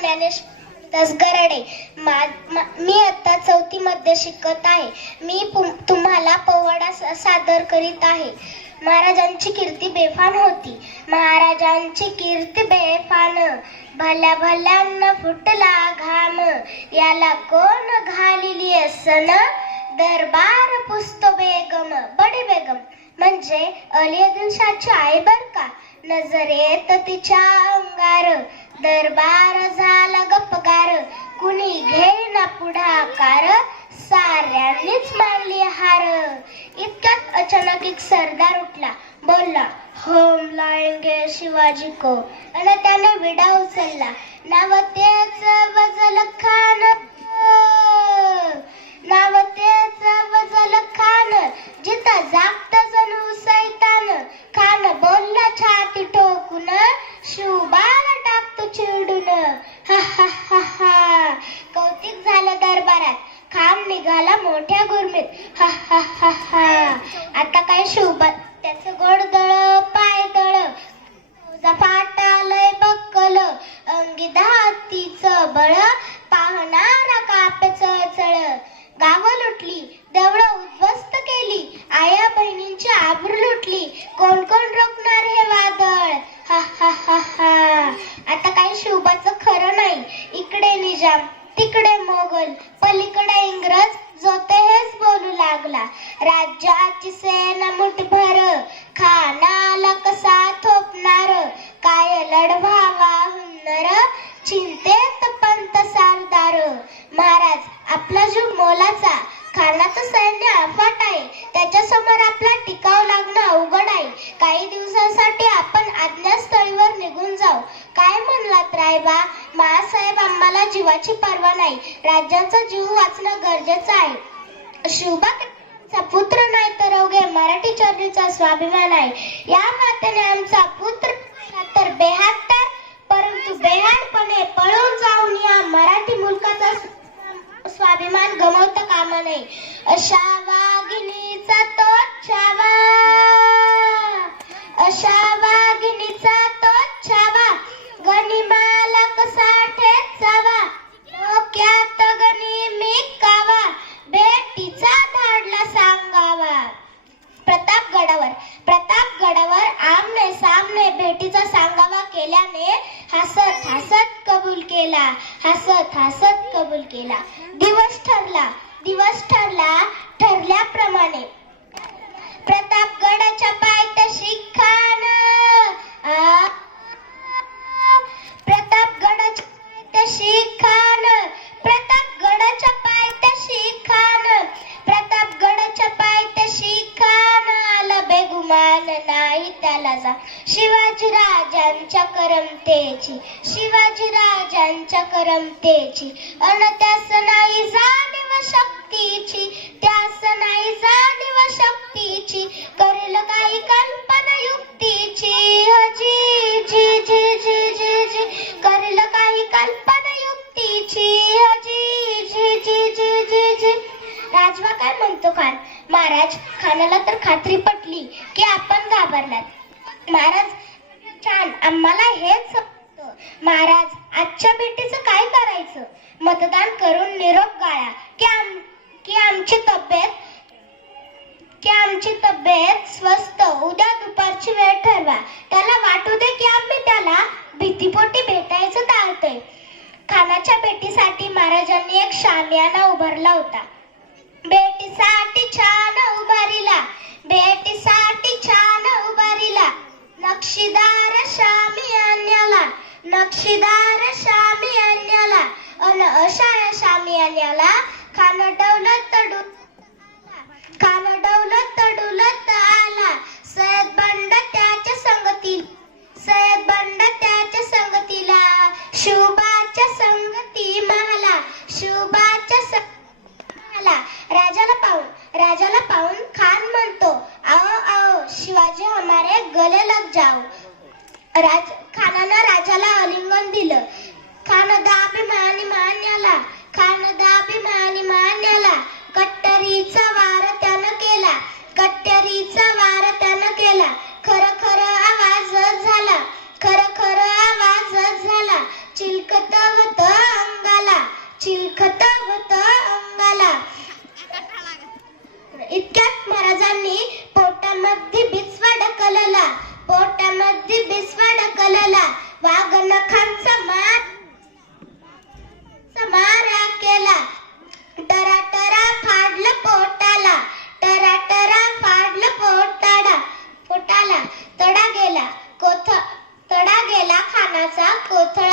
ज्ञानेश दास गराडे. मी आता चौथी मध्ये शिकत आहे. मी तुम्हाला पोवाडा सादर करीत आहे. महाराजांची कीर्ती बेफान होती. महाराजांची कीर्ती बेफान. भल्या भल्यांना फुटला घाम. याला कोण घालिली असन? दरबार पुसतो बेगम बडी बेगम. म्हणजे अली शाहची आई बर का? नजर येत तिच्या अंगार. दरबार झाला गपगार कुणी घेईना पुढाकार साऱ्यांनीच मानली हार. इतक्यात अचानक एक सरदार उठला. बोलला होम लाएंगे शिवाजी को. आणि त्याने विडा उचलला. नावतेच वजल खान. नावतेच वजल खान. जिथं जागत जणू सैतान खान बोलला छाती टोकून शिवबाला टाकतो चिडून हा हा हा हा कौतिक झालं दरबारात खान निघाला मोठ्या गुरमीत. हा हा हा हा. आता काय शिवबा त्याचं गोड दळ पाय दळ. फाटालय बक्कल. अंगी धातीचं बळ पाहणारा कापे चळचळ गाव लुटली देवळ उद्ध्वस्त केली. आया बहिणींची आबरू लुटली. कोण कोण रोखणार हे वादळ हा हा हा हा आता काही शिवबाचं खरं नाही इकडे निजाम तिकडे मोगल पलीकडे इंग्रज जो ते हेच बोलू लागला राज्याची सेना मुठभर खानाला कसा थोपणार? काय लढवावा हुन्नर? चिंतेत पंत सरदार. महाराज आपला जीव मोलाचा. खानाचं सैन्य अफाट आहे. त्याच्यासमोर आपला टिकाव लागणं अवघड आहे. काही दिवसांसाठी आपण आज्ञास्थळीवर निघून जाऊ. काय म्हणलात रायबा? मासाहेब आम्हाला जीवाची पर्वा नाही. राज्याचा जीव वाचणं गरजेचं आहे. शिवबा आमचा पुत्र नाही तर अवघे मराठी चरणीचा स्वाभिमान आहे. या मातेने आमचा पुत्र तर बेहातर परंतु बेहाडपणे पळून जाऊन या मराठी मुलकाचा स्वाभिमान गमवता कामा नये. अशा केल्याने हसत हसत कबूल केला. हसत हसत कबूल केला. दिवस ठरला. दिवस ठरला ठरल्याप्रमाणे. प्रतापगडाच्या पायथ्याशी खान आ, प्रतापगडाच्या पायथ्याशी खान प्रतापगडाच्या पायथ्याशी खान प्रतापगडाच्या पायथ्याशी खान आला बेगुमान नाही त्याला जा. शिव राजांच्या करमतेची शिवाजी राजांच्या करमतेची अन त्यास नाही जाणीव शक्तीची त्यास नाही जाणीव शक्तीची करेल काही कल्पना युक्तीची. हजी जी जी जी जी जी करेल काही कल्पना युक्तीची. हजी जी जी जी जी जी. राजवा काय म्हणतो खान? महाराज खानाला तर खात्री पटली की आपण घाबरलात महाराज छान आम्हाला हेच समजतं. महाराज आजच्या भेटीचं काय करायचं? मतदान करून निरोप गाळा. की आम की आमची तब्येत की आमची तब्येत स्वस्त उद्या दुपारची वेळ ठरवा. त्याला वाटू दे की आम्ही त्याला भीतीपोटी भेटायचं टाळतोय. खानाच्या भेटीसाठी महाराजांनी एक शामियाना उभारला होता. भेटीसाठी छान नक्षीदार शामी अन्याला अन अशा या शामी अन्याला खान डवलत तडू खान डवलत तडुलत आला. सयद बंड त्याच्या संगती सयद बंड त्याच्या संगतीला शुभाच्या संगती महाला शुभाच्या संगती आला राजाला पाहून राजाला पाहून खान म्हणतो आओ आओ शिवाजी हमारे गले लग जाओ. राज खानानं राजाला आलिंगन दिलं. खान दाभिमानी मान्याला खान दाभिमानी मान्याला कट्टरीचा वार त्यानं केला. कट्टरीचा वार त्यानं केला. खर खर आवाज झाला. खर खर आवाज झाला. चिलखत होत अंगाला. चिलखत होत अंगाला. इतक्यात महाराजांनी पोटामध्ये बिचवा ढकलला तडा गेला कोथ तडा गेला खानाचा कोथळ